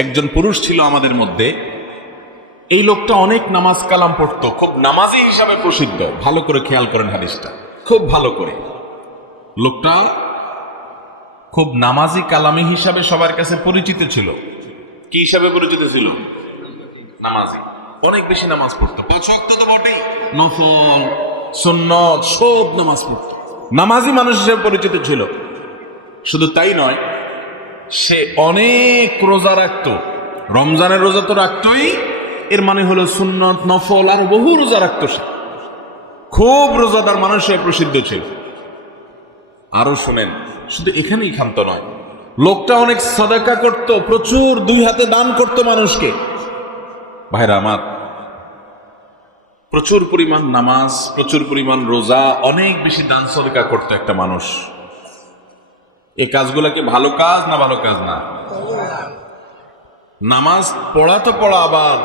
একজন পুরুষ ছিল আমাদের মধ্যে। এই লোকটা অনেক নামাজ কালাম পড়তো, খুব নামাজি হিসাবে প্রসিদ্ধ। ভালো করে খেয়াল করেন হাদিসটা, খুব ভালো করে। লোকটা খুব নামাজি কালামি হিসাবে সবার কাছে পরিচিত ছিল। কি হিসাবে পরিচিত ছিল? নামাজি। অনেক বেশি নামাজ পড়তো, 5 ওয়াক্ত তো বটেই, নফল সুন্নত সব নামাজ পড়তো, নামাজি মানুষ হিসেবে পরিচিত ছিল। শুধু তাই নয়, সে অনেক রোজা রাখতো। রমজানের রোজা তো রাখতোই, এর মানে হলো সুন্নত নফল আর বহু রোজা রাখতো সে। খুব রোজাদার মানুষ হয়ে প্রসিদ্ধ ছিল। আরো শুনেন, শুধু এখানেই ক্ষান্ত নয়, লোকটা অনেক সাদাকা করত, প্রচুর 2 হাতে দান করত মানুষকে। ভাইরা আমার, প্রচুর পরিমাণ নামাজ, প্রচুর পরিমাণ রোজা, অনেক বেশি দান সদকা করতো একটা মানুষ। এই কাজগুলো কি ভালো কাজ না ভালো কাজ না? নামাজ পড়া তো পড়া, আবার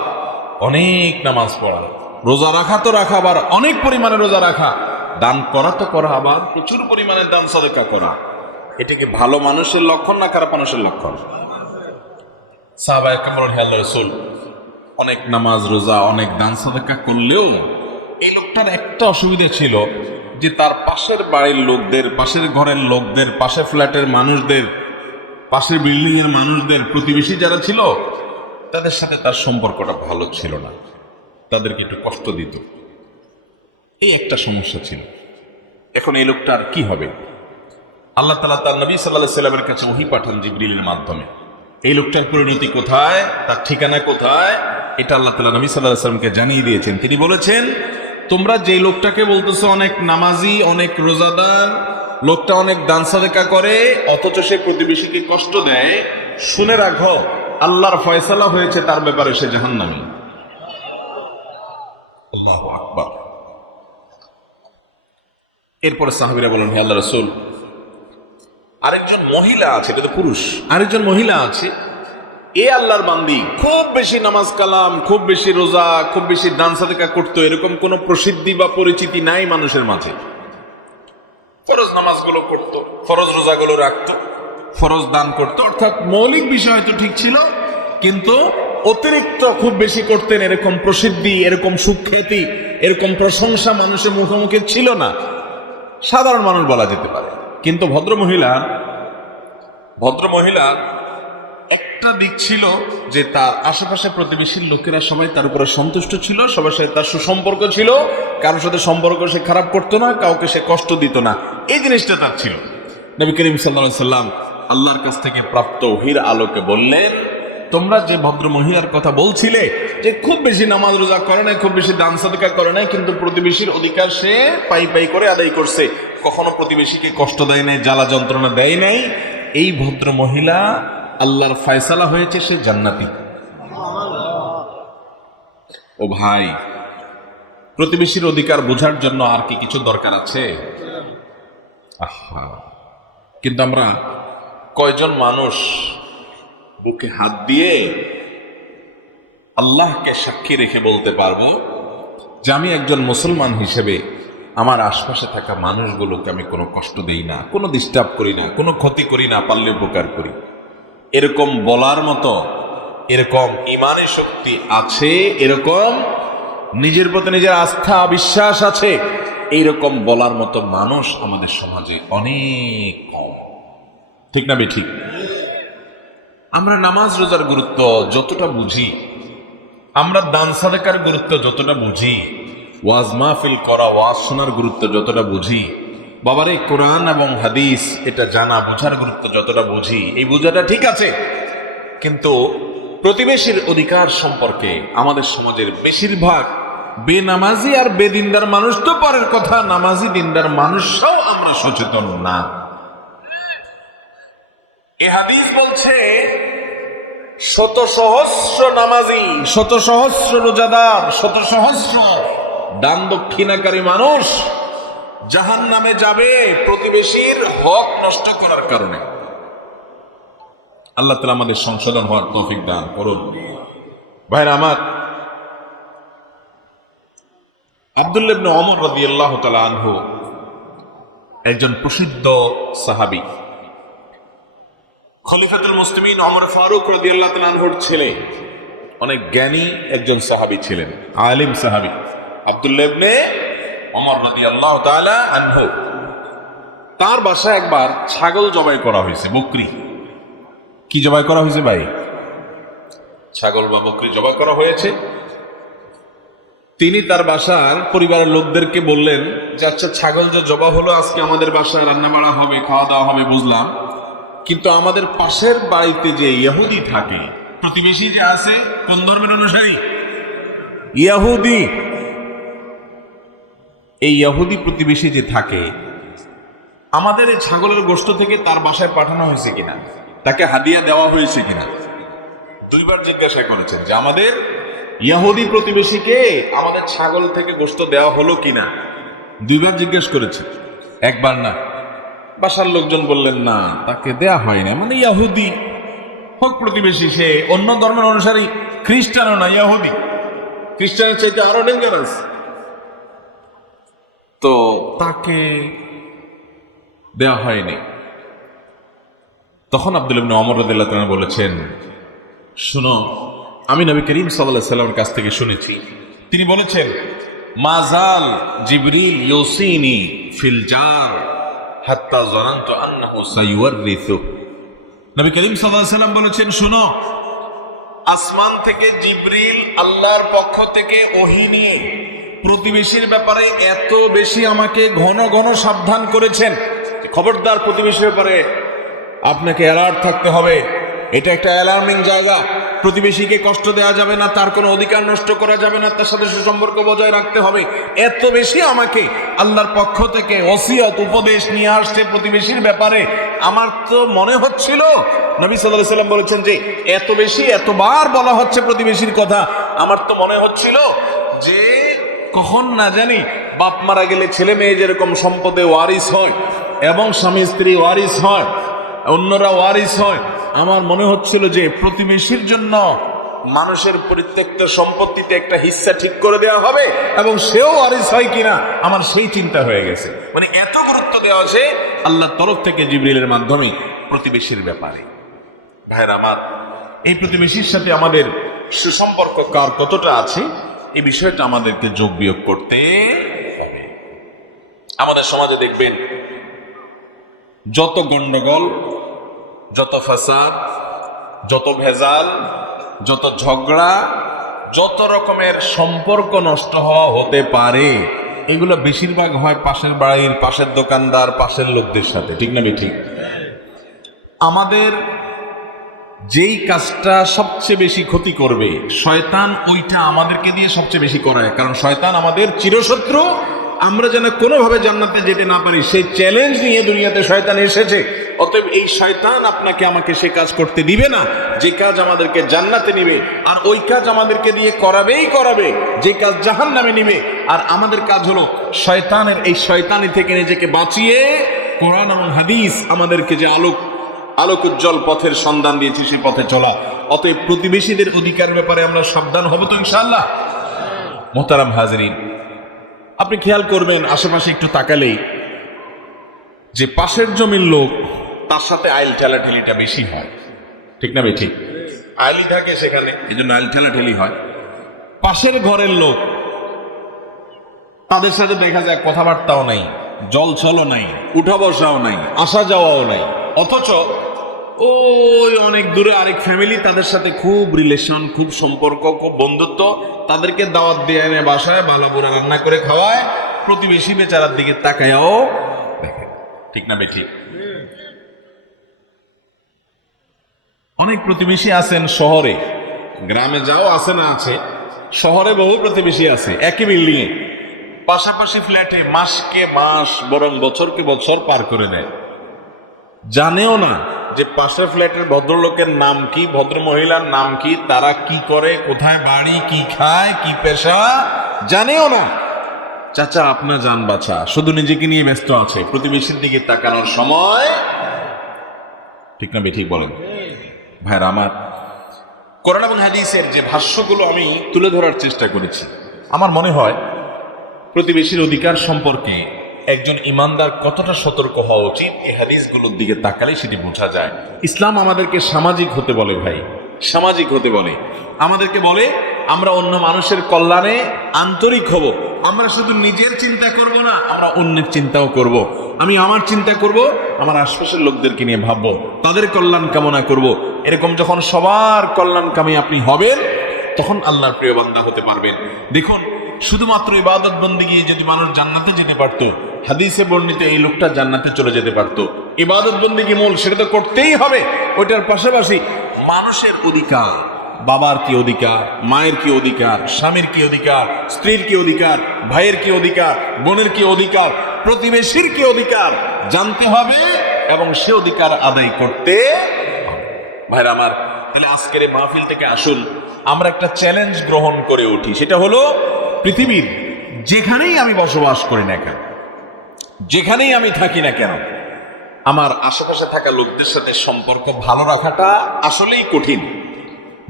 অনেক নামাজ পড়া, রোজা রাখা তো রাখা, আবার অনেক পরিমাণে রোজা রাখা, দান করা তো করা, আবার প্রচুর পরিমাণে দান সদকা করা। এটা কি ভালো মানুষের লক্ষণ না খারাপ মানুষের লক্ষণ? সাহাবায়ে কেরাম আল্লাহর রাসূল অনেক নামাজ রোজা অনেক দান সদকা করলেও এই লোকটার একটা অসুবিধা ছিল, যে তার পাশের বাড়ির লোকদের, পাশের ঘরের লোকদের, পাশের ফ্ল্যাটের মানুষদের, পাশের বিল্ডিং এর মানুষদের, প্রতিবেশী যারা ছিল তাদের সাথে তার সম্পর্কটা ভালো ছিল না, তাদেরকে একটু কষ্ট দিত। এই একটা সমস্যা ছিল। এখন এই লোকটার কি হবে? আল্লাহ তাআলা তার নবী সাল্লাল্লাহু আলাইহি ওয়াসাল্লামের কাছে ওহী পাঠান জিবরিলের মাধ্যমে। এই লোকটার পরিণতি কোথায়, তার ঠিকানা কোথায়, এটা আল্লাহ তাআলা নবী সাল্লাল্লাহু আলাইহি ওয়াসাল্লামকে জানিয়ে দিয়েছেন। তিনি বলেছেন, তোমরা যে লোকটাকে বলতেছো অনেক নামাজি, অনেক রোজাদার, লোকটা অনেক দান সাদকা করে, অথচ সে প্রতিবেশীকে কষ্ট দেয়, শুনে রাখো আল্লাহর ফয়সালা হয়েছে তার ব্যাপারে, সে জাহান্নামী। আল্লাহু আকবার। এরপরে সাহাবীরা বলেন, হে আল্লাহর রাসূল, আরেকজন মহিলা আছে, এটা তো পুরুষ, আরেকজন মহিলা আছে, এ আল্লাহর বান্দি, খুব বেশি নামাজ কালাম, খুব বেশি রোজা, খুব বেশি দান সাদকা করতো, এরকম কোন প্রসিদ্ধি বা পরিচিতি নাই মানুষের মাঝে। ফরজ নামাজগুলো করতো, ফরজ রোজাগুলো রাখতো, ফরজ দান করতো, অর্থাৎ মৌলিক বিষয় হয়তো ঠিক ছিল, কিন্তু অতিরিক্ত খুব বেশি করতেন, এরকম প্রসিদ্ধি, এরকম সুখ্যাতি, এরকম প্রশংসা মানুষের মুখোমুখি ছিল না। সাধারণ মানুষ বলা যেতে পারে। কিন্তু ভদ্রমহিলা একটা দিক ছিল যে তার আশেপাশে প্রতিবেশীর লোকেরা সবাই তার উপরে সন্তুষ্ট ছিল, সবার সাথে তার সুসম্পর্ক ছিল, কারোর সাথে সম্পর্ক সে খারাপ করতো না, কাউকে সে কষ্ট দিত না, এই জিনিসটা তার ছিল। নবী করিম সাল্লাল্লাহু আলাইহি সাল্লাম আল্লাহর কাছ থেকে প্রাপ্ত ওহীর আলোকে বললেন, তোমরা যে ভদ্র মহিলার কথা বলছিলে, যে খুব বেশি নামাজ রোজা করে নাই, খুব বেশি দান সাদকা করে নাই, কিন্তু প্রতিবেশীর অধিকার সে পাই পাই করে আদায় করছে, কখনো প্রতিবেশীকে কষ্ট দেয় নাই, জ্বালা যন্ত্রণা দেয় নাই, এই ভদ্র মহিলা আল্লাহর ফয়সালা হয়েছে সে জান্নাতি। ও ভাই, প্রতিবেশীর অধিকার বোঝার জন্য আর কি কিছু দরকার আছে? আহা, কিন্তু আমরা কয়জন মানুষ বুকে হাত দিয়ে আল্লাহকে সাক্ষী রেখে বলতে পারবো যে আমি একজন মুসলমান হিসেবে আমার আশপাশে থাকা মানুষগুলোকে আমি কোনো কষ্ট দেই না, কোনো ডিস্টার্ব করি না, কোনো ক্ষতি করি না, পারলে উপকার করি? এরকম বলার মতো, এরকম ইমানের শক্তি আছে, এরকম নিজের প্রতি নিজের আস্থা বিশ্বাস আছে, এইরকম বলার মতো মানুষ আমাদের সমাজে অনেক কম। ঠিক না বেঠিক? আমরা নামাজ রোজার গুরুত্ব যতটা বুঝি, আমরা দান সাদকার গুরুত্ব যতটা বুঝি, ওয়াজ মাহফিল করা, ওয়াজ শোনার গুরুত্ব যতটা বুঝি, বাবারে কোরআন এবং হাদিস এটা জানা বোঝার গুরুত্ব যতটা বুঝি, এই বোঝাটা ঠিক আছে, কিন্তু প্রতিবেশীর অধিকার সম্পর্কে আমাদের সমাজের বেশিরভাগ বেনামাজি আর বেদিনদার মানুষ তো পরের কথা, নামাজি দিনদার মানুষরাও আমরা সচেতন না। এই হাদিস বলছে শত সহস্র নামাজি, শত সহস্র রোজাদার, শত সহস্র দান দক্ষিণাকারী মানুষ জাহান্নামে যাবে প্রতিবেশীর হক নষ্ট করার কারণে। আল্লাহ তাআলা আমাদের সংশোধন হওয়ার তৌফিক দান করুন। ভাইরা আমার, আব্দুল্লাহ ইবনে ওমর রাদিয়াল্লাহু তাআলা আনহু একজন প্রসিদ্ধ সাহাবী। খলিফাতুল মুসলিমিন ওমর ফারুক রাদিয়াল্লাহু তাআলা আনহুর ছেলে, অনেক জ্ঞানী একজন সাহাবী ছিলেন, আলিম সাহাবী আব্দুল্লাহ ইবনে ওমর রাদিয়াল্লাহু তাআলা আনহু। তার বাসায় একবার ছাগল জবাই করা হয়েছে, বকরি। কি জবাই করা হয়েছে ভাই? ছাগল বা বকরি জবাই করা হয়েছে। তিনি তার বাসার পরিবারের লোকদেরকে বললেন যে আচ্ছা, ছাগল যে জবা হলো, আজকে আমাদের বাসায় রান্না বাড়া হবে, খাওয়া দাওয়া হবে, বুঝলাম, কিন্তু আমাদের পাশের বাড়িতে যে ইহুদি থাকে, প্রতিবেশী যে আছে, কোন ধর্মের অনুসারী? ইহুদি। এই ইহুদি প্রতিবেশী যে থাকে, আমাদের এই ছাগলের গোশত থেকে তার বাসায় পাঠানো হয়েছে কিনা, তাকে হাদিয়া দেওয়া হয়েছে কিনা, দুইবার জিজ্ঞাসা করেছেন যে আমাদের ইহুদি প্রতিবেশীকে আমাদের ছাগল থেকে গোশত দেওয়া হলো কিনা, দুইবার জিজ্ঞেস করেছে, একবার না। বাসার লোকজন বললেন না, তাকে দেয়া হয় না, মানে ইহুদি হোক প্রতিবেশী, সে অন্য ধর্মের অনুসারী, খ্রিস্টানও না, ইহুদি। খ্রিস্টানের চাইতে আরো ডেঞ্জারাস, তো তাকে দেওয়া হয়নি। তখন আব্দুল্লাহ ইবনে ওমর রাদিয়াল্লাহু তাআলা বলেছেন, শুনো, আমি নবী করিম সাল্লাল্লাহু আলাইহি ওয়াসাল্লামের কাছ থেকে শুনেছি, তিনি বলেছেন, মাজাল জিবরিল ইউসিনি ফিল জার হাত্তা যানানতু আন্নাহু সাইওয়ারিসু। নবী করিম সাল্লাল্লাহু আলাইহি ওয়াসাল্লাম বলেছেন, শুনো, আসমান থেকে জিবরিল আল্লাহর পক্ষ থেকে ওহী নিয়ে প্রতিবেশীর ব্যাপারে এত বেশি আমাকে ঘন ঘন সাবধান করেছেন, খবরদার প্রতিবেশীর ব্যাপারে আপনাকে অ্যালার্ট থাকতে হবে, এটা একটা অ্যালার্মিং জায়গা, প্রতিবেশীকে কষ্ট দেওয়া যাবে না, তার কোনো অধিকার নষ্ট করা যাবে না, তার সাথে সুসম্পর্ক বজায় রাখতে হবে। এত বেশি আমাকে আল্লাহর পক্ষ থেকে ওসিয়ত উপদেশ নিয়ে আসছে প্রতিবেশীর ব্যাপারে। আমার তো মনে হচ্ছিল, নবী সাল্লাল্লাহু আলাইহি ওয়াসাল্লাম বলেছেন যে এত বেশি, এতবার বলা হচ্ছে প্রতিবেশীর কথা, আমার তো মনে হচ্ছিল যে কখন না জানি বাপ মারা গেলে ছেলে মেয়ে যেরকম সম্পদে ওয়ারিস হয় এবং স্বামী স্ত্রী ওয়ারিস হয়, অন্যরা ওয়ারিস হয়, আমার মনে হচ্ছিল যে প্রতিবেশীর জন্য মানুষের পরিত্যক্ত সম্পত্তিতে একটা হিস্সা ঠিক করে দেওয়া হবে এবং সেও ওয়ারিস হয় কিনা, আমার সেই চিন্তা হয়ে গেছে। মানে এত গুরুত্ব দেওয়া আছে আল্লাহর তরফ থেকে জিবরিলের মাধ্যমে প্রতিবেশীর ব্যাপারে। ভাইরা আমার, এই প্রতিবেশীর সাথে আমাদের সুসম্পর্ক কার কতটা আছে, এই বিষয়টা আমাদেরকে যোগ বিয়োগ করতে হবে। আমাদের সমাজে দেখবেন যত গন্ডগোল, যত ফাসাদ, যত ভেজাল, যত ঝগড়া, যত রকমের সম্পর্ক নষ্ট হওয়া হতে পারে, এগুলো বেশিরভাগ হয় পাশের বাড়ির, পাশের দোকানদার, পাশের লোকদের সাথে, ঠিক না ঠিক? আমাদের যেই কাজটা সবচেয়ে বেশি ক্ষতি করবে, শয়তান ওইটা আমাদেরকে দিয়ে সবচেয়ে বেশি করায়, কারণ শয়তান আমাদের চিরশত্রু। আমরা যেন কোনোভাবে জান্নাতে যেতে না পারি সেই চ্যালেঞ্জ নিয়ে দুনিয়াতে শয়তান এসেছে। অতএব এই শয়তান আপনাকে আমাকে সে কাজ করতে দিবে না যে কাজ আমাদেরকে জান্নাতে নিবে, আর ওই কাজ আমাদেরকে দিয়ে করাবেই করাবে যে কাজ জাহান্নামে নিবে। আর আমাদের কাজ হলো শয়তানের এই শয়তানি থেকে নিজেকে বাঁচিয়ে কোরআন এবং হাদিস আমাদেরকে যে আলোক উজ্জ্বল পথের সন্ধান দিয়েছি সেই পথে চলা। অতএব প্রতিবেশীদের অধিকার ব্যাপারে আমরা সাবধান হব তো ইনশাআল্লাহ। মোহতারাম হাজরিন, আপনি খেয়াল করবেন আশেপাশে একটু তাকালেই যে পাশের জমির লোক, তার সাথে আইল ঠেলাঠেলিটা বেশি হয়, ঠিক না ঠিক? আইলি থাকে সেখানে, এই জন্য আইল ঠেলাঠেলি হয়। পাশের ঘরের লোক, তাদের সাথে দেখা যায় কথাবার্তাও নাই, জলছলও নাই, উঠা বসাও নাই, আসা যাওয়াও নাই, অথচ ওই অনেক দূরে আরেক ফ্যামিলি, তাদের সাথে খুব রিলেশন, খুব সম্পর্ক, খুব বন্ধুত্ব, তাদেরকে দাওয়াত দিয়ে এনে বাসায় ভালো বুড়া রান্না করে খাওয়ায়, প্রতিবেশী বেচারার দিকে তাকায়ও দেখে, ঠিক না ঠিক? অনেক প্রতিবেশী আছেন শহরে, গ্রামে যাও আছে না আছে, শহরে বহু প্রতিবেশী আছে, একই বিল্ডিং এ পাশাপাশি ফ্ল্যাটে মাসকে মাস বরং বছরকে বছর পার করে দেয়, জানেও না যে পাশের ফ্ল্যাটের ভদ্রলোকের নাম কি, ভদ্র মহিলার নাম কি, তারা কি করে, কোথায় বাড়ি, কি খায়, কি পেশা, জানেও না। চাচা আপনার জান বাছা, শুধু নিজেকে নিয়ে ব্যস্ত আছে, প্রতিবেশীর দিকে তাকানোর সময়, ঠিক না ঠিক বলেন? ভাইরা আমার, কোরআন এবং হাদিসের যে ভাষ্যগুলো আমি তুলে ধরার চেষ্টা করেছি, আমার মনে হয় প্রতিবেশীর অধিকার সম্পর্কে একজন ইমানদার কতটা সতর্ক হওয়া উচিত এই হাদিসগুলোর দিকে তাকালে সেটি বোঝা যায়। ইসলাম আমাদেরকে সামাজিক হতে বলে ভাই, সামাজিক হতে বলে, আমাদেরকে বলে আমরা অন্য মানুষের কল্যাণে আন্তরিক হব। আমরা শুধু নিজের চিন্তা করব না, আমরা অন্যের চিন্তাও করব। আমি আমার চিন্তা করব, আমার আশপাশের লোকদেরকে নিয়ে ভাববো, তাদের কল্যাণ কামনা করব। এরকম যখন সবার কল্যাণকামী আপনি হবেন, তখন আল্লাহর প্রিয় বান্দা হতে পারবেন। দেখুন, শুধুমাত্র ইবাদত বন্দেগী যদি মানুষ জান্নাতে যেতে পারতো, হাদিসে বর্ণিত এই লোকটা জান্নাতে চলে যেতে পারতো। ইবাদত বন্দেগী মূল, সেটা তো করতেই হবে। ওইটার পাশাপাশি মানুষের অধিকার, বাবার কি অধিকার, মায়ের কি অধিকার, স্বামীর কি অধিকার, স্ত্রীর কি অধিকার, ভাইয়ের কি অধিকার, বোনের কি অধিকার, প্রতিবেশীর কি অধিকার জানতে হবে এবং সে অধিকার আদায় করতে হবে। ভাইরা আমার, তাহলে আজকের এই মাহফিল থেকে আসুন আমরা একটা চ্যালেঞ্জ গ্রহণ করে উঠি। সেটা হলো, পৃথিবীর যেখানেই আমি বসবাস করি না কেন, যেখানেই আমি থাকি না কেন, আমার আশেপাশে থাকা লোকদের সাথে সম্পর্ক ভালো রাখাটা আসলেই কঠিন।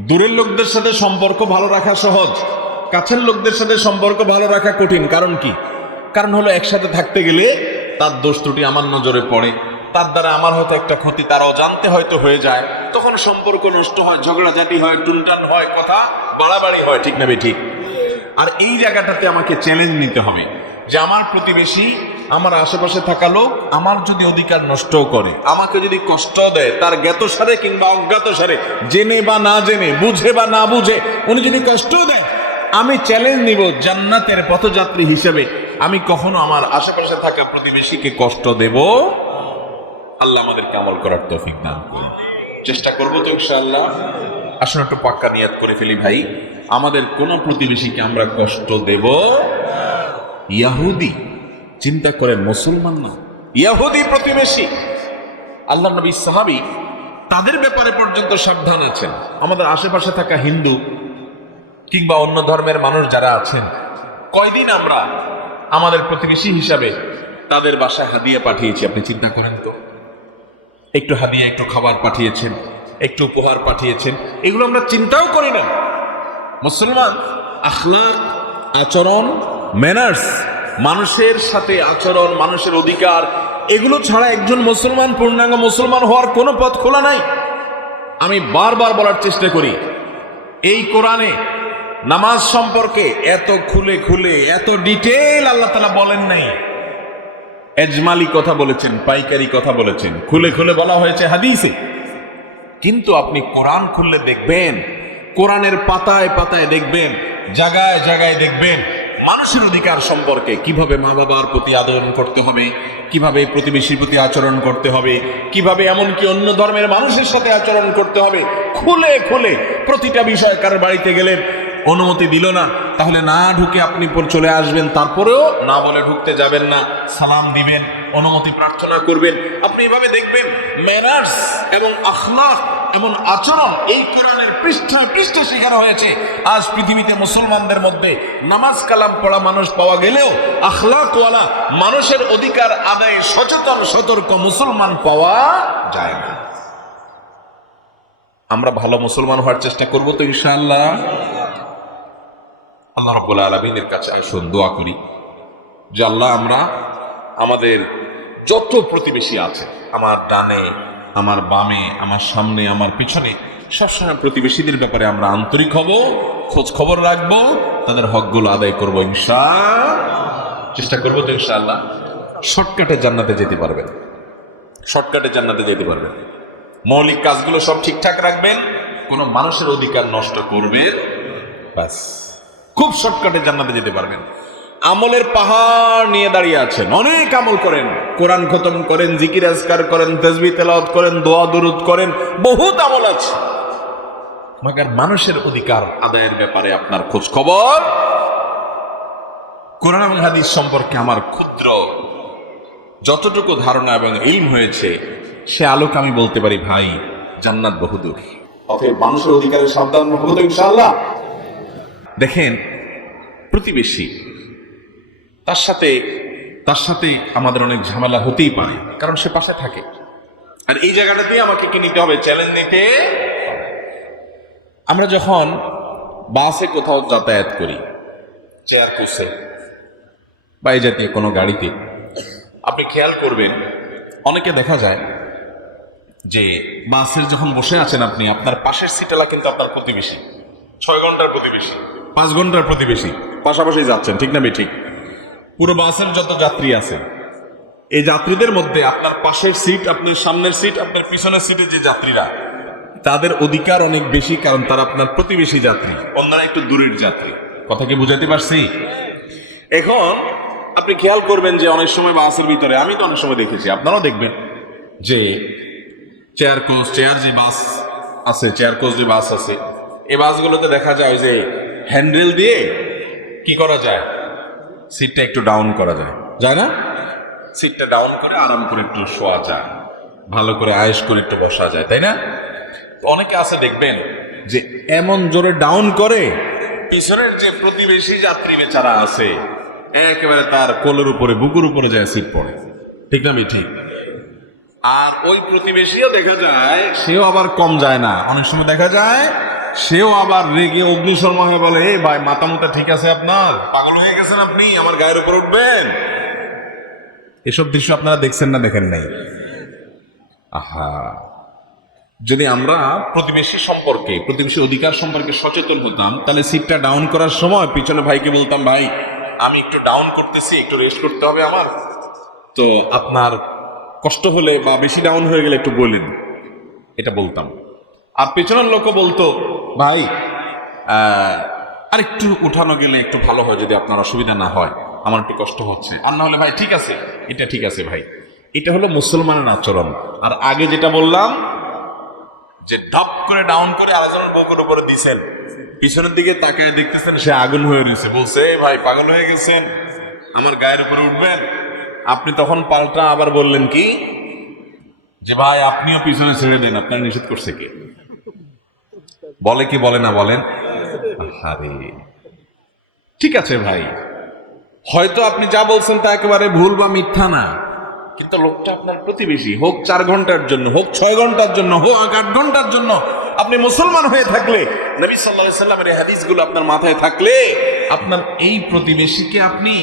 দূরের লোকদের সাথে সম্পর্ক ভালো রাখা সহজ, কাছের লোকদের সাথে সম্পর্ক ভালো রাখা কঠিন। কারণ কি? কারণ হলো একসাথে থাকতে গেলে তার দোষ ত্রুটি আমার নজরে পড়ে, তার দ্বারা আমার হয়তো একটা ক্ষতি তার অজান্তে হয়তো হয়ে যায়, তখন সম্পর্ক নষ্ট হয়, ঝগড়াঝাটি হয়, টুনটান হয়, কথা বাড়াবাড়ি হয়, ঠিক না ঠিক? আর এই জায়গাটাতে আমাকে চ্যালেঞ্জ নিতে হবে যে আমার প্রতিবেশী, আমার আশেপাশে থাকা লোক আমার যদি অধিকার নষ্ট করে, আমাকে যদি কষ্ট দেয়, তার জ্ঞাতসারে কিংবা অজ্ঞাতসারে, জেনে বা না জেনে, বুঝে বা না বুঝে, উনি যদি কষ্ট দেয়, আমি চ্যালেঞ্জ নিব জান্নাতের পথযাত্রী হিসেবে আমি কখনো আমার আশেপাশে থাকা প্রতিবেশীকে কষ্ট দেব। আল্লাহ আমাদেরকে আমল করার তৌফিক দান করুন। চেষ্টা করবো তো ইনশাআল্লাহ। আসুন একটু পাক্কা নিয়াত করে ফেলি ভাই, আমাদের কোন প্রতিবেশীকে আমরা কষ্ট দেব। ইহুদি, চিন্তা করেন, মুসলমান না, ইহুদি প্রতিবেশী। আল্লাহ নবী সাহাবী তাদের ব্যাপারে পর্যন্ত সাবধান আছেন। আমাদের আশেপাশে থাকা হিন্দু কিংবা অন্য ধর্মের মানুষ যারা আছেন, কয়দিন আমরা আমাদের প্রতিবেশী হিসাবে তাদের বাসায় হাদিয়া পাঠিয়েছি, আপনি চিন্তা করেন তো। একটু হাদিয়া, একটু খাবার পাঠিয়েছেন, একটু উপহার পাঠিয়েছেন, এগুলো আমরা চিন্তাও করি না। মুসলমান আখলাক, আচরণ, ম্যানার্স, মানুষের সাথে আচরণ, মানুষের অধিকার, এগুলো ছাড়া একজন মুসলমান পূর্ণাঙ্গ মুসলমান হওয়ার কোনো পথ খোলা নাই। আমি বারবার বলার চেষ্টা করি, এই কোরআনে নামাজ সম্পর্কে এত খুলে খুলে, এত ডিটেইল আল্লাহ তাআলা বলেন নাই। এজমালি কথা বলেছেন, পাইকারি কথা বলেছেন, খুলে খুলে বলা হয়েছে হাদিসে। কিন্তু আপনি কোরআন খুললে দেখবেন, কোরআনের পাতায় পাতায় দেখবেন, জায়গায় জায়গায় দেখবেন মানুষের অধিকার সম্পর্কে, কিভাবে মা বাবার প্রতি আচরণ করতে হবে, কিভাবে প্রতিবেশীর প্রতি আচরণ করতে হবে, কিভাবে এমনকি অন্য ধর্মের মানুষের সাথে আচরণ করতে হবে, খুলে খুলে প্রতিটা বিষয়। কার বাড়িতে গেলেন, অনুমতি দিল না, তাহলে না ঢুকে আপনি চলে আসবেন, তারপরেও না বলে ঢুকতে যাবেন না, সালাম দিবেন, অনুমতি প্রার্থনা করবেন। আপনি এভাবে দেখবেন ম্যানার্স এবং আখলাক এবং আচরণ এই কোরআনের পৃষ্ঠায় পৃষ্ঠায় শেখানো হয়েছে। আজ পৃথিবীতে মুসলমানদের মধ্যে নামাজ কালাম পড়া মানুষ পাওয়া গেলেও আখলাকওয়ালা, মানুষের অধিকার আদায়ে সচেতন সতর্ক মুসলমান পাওয়া যায় না। আমরা ভালো মুসলমান হওয়ার চেষ্টা করব তো ইনশাআল্লাহ। আল্লাহ রাব্বুল আলামিনের কাছে আসুন দোয়া করি যে আল্লাহ, আমরা আমাদের যত প্রতিবেশী আছে, আমার ডানে, আমার বামে, আমার সামনে, আমার পিছনে, সবসময় প্রতিবেশীদের ব্যাপারে আমরা আন্তরিক হব, খোঁজ খবর রাখবো, তাদের হকগুলো আদায় করবো ইনশাআল্লাহ। চেষ্টা করবো তো ইনশাআল্লাহ। শর্টকাটে জান্নাতে যেতে পারবেন, শর্টকাটে জান্নাতে যেতে পারবেন। মৌলিক কাজগুলো সব ঠিকঠাক রাখবেন, কোনো মানুষের অধিকার নষ্ট করবেন, ব্যাস, খুব শর্টকাটে জান্নাতে যেতে পারবেন। আমলের পাহাড় নিয়ে দাঁড়িয়ে আছেন, অনেক আমল করেন, কোরআন খতম করেন, জিকির আজকার করেন, তাসবিহ তেলাওয়াত করেন, দোয়া দরুদ করেন, বহুত আমল আছে, মगर মানুষের অধিকার আদায়ের ব্যাপারে আপনার খোঁজ খবর। কোরআন এবং হাদিস সম্পর্কে আমার ক্ষুদ্র যতটুকু ধারণা এবং ইলম হয়েছে, সে আলোকে আমি বলতে পারি ভাই, জান্নাত বহুদূর। অতএব মানুষের অধিকারে সাবধান হবো তো ইনশাআল্লাহ। দেখেন, প্রতিবেশী, তার সাথে আমাদের অনেক ঝামেলা হতেই পারে, কারণ সে পাশে থাকে। আর এই জায়গাটাতে আমাকে কি নিতে হবে, চ্যালেঞ্জ নিতে। আমরা যখন বাসে কোথাও যাতায়াত করি, চেয়ার কোচে বা এই জাতীয় কোনো গাড়িতে, আপনি খেয়াল করবেন, অনেকে দেখা যায় যে বাসের যখন বসে আছেন আপনি, আপনার পাশের সিটালা কিন্তু আপনার প্রতিবেশী, 6 ঘন্টার প্রতিবেশী, 5 ঘন্টার প্রতিবেশী, পাশাপাশি যাচ্ছেন, ঠিক না ঠিক? পুরো বাসের যত যাত্রী আছে, এই যাত্রীদের মধ্যে আপনার পাশের সিট, আপনার সামনের সিট, আপনার পিছনের সিটে যে যাত্রীরা, তাদের অধিকার অনেক বেশি, কারণ তারা আপনার প্রতিবেশী যাত্রী, অন্যরা একটু দূরের যাত্রী। কথা কি বুঝাতে পারছি? এখন আপনি খেয়াল করবেন যে অনেক সময় বাসের ভিতরে, আমি তো অনেক সময় দেখেছি, আপনারাও দেখবেন যে চেয়ার যে বাস আছে, চেয়ার কোচ যে বাস আছে, এই বাসগুলোতে দেখা যায় যে হ্যান্ডেল দিয়ে কি করা যায়, সিটটা একটু ডাউন করা যায়, যায় না? সিটটা ডাউন করে আরাম করে একটু শোয়া যায়, ভালো করে আয়েশ করে একটু বসা যায়, তাই না? অনেকে আছে দেখবেন যে এমন জোরে ডাউন করে, পিছনের যে প্রতিবেশী যাত্রী বেচারা আছে একেবারে তার কোলের উপরে, বুকুর উপরে যায় সিট পড়ে, ঠিক না ঠিক? আর ওই প্রতিবেশীও দেখা যায় সেও আবার কম যায় না, অনেক সময় দেখা যায় সেও আবার রেগে অগ্নিশর্মা হয়ে বলে, এই ভাই মাথা মুথা ঠিক আছে আপনার? পাগল হয়ে গেছেন আপনি, আমার গায়ের উপর উঠবেন? এসব দৃশ্য আপনারা দেখছেন না দেখেন নাই? আহা, যদি আমরা প্রতিবেশী সম্পর্কে, প্রতিবেশী অধিকার সম্পর্কে সচেতন হতাম, তাহলে সিটটা ডাউন করার সময় পিছনে ভাইকে বলতাম, ভাই আমি একটু ডাউন করতেছি, একটু রেস্ট করতে হবে আমার, তো আপনার কষ্ট হলে বা বেশি ডাউন হয়ে গেলে একটু বলেন, এটা বলতাম। আর পেছনের লোকও বলতো, ভাই আর একটু উঠানো গেলে একটু ভালো হয়, যদি আপনার অসুবিধা না হয়, আমার একটু কষ্ট হচ্ছে। আর না হলে ভাই ঠিক আছে, এটা ঠিক আছে ভাই। এটা হলো মুসলমানের আচরণ। আর আগে যেটা বললাম যে ধাপ করে ডাউন করে আরেকজনের বুকের উপরে দিছেন, পিছনের দিকে তাকায় দেখতেছেন সে আগুন হয়ে রয়েছে, বলছে এই ভাই পাগল হয়ে গেছেন, আমার গায়ের উপরে উঠবেন? আপনি তখন পাল্টা আবার বললেন কি, যে ভাই আপনিও পিছনে ছেড়ে দেন, আপনার নিষেধ করছে কি? বলে কি বলে না বলেন? আরে ঠিক আছে ভাই, হয়তো আপনি যা বলছেন তা একেবারে ভুল বা মিথ্যা না, কিন্তু লোকটা আপনার প্রতিবেশী, হোক 4 ঘন্টার জন্য, হোক 6 ঘন্টার জন্য, হোক 8 ঘন্টার জন্য, আপনি মুসলমান হয়ে থাকলে, নবী সাল্লাল্লাহু আলাইহি সাল্লামের এই হাদিসগুলো আপনার মাথায় থাকলে, আপনার এই প্রতিবেশীকে আপনি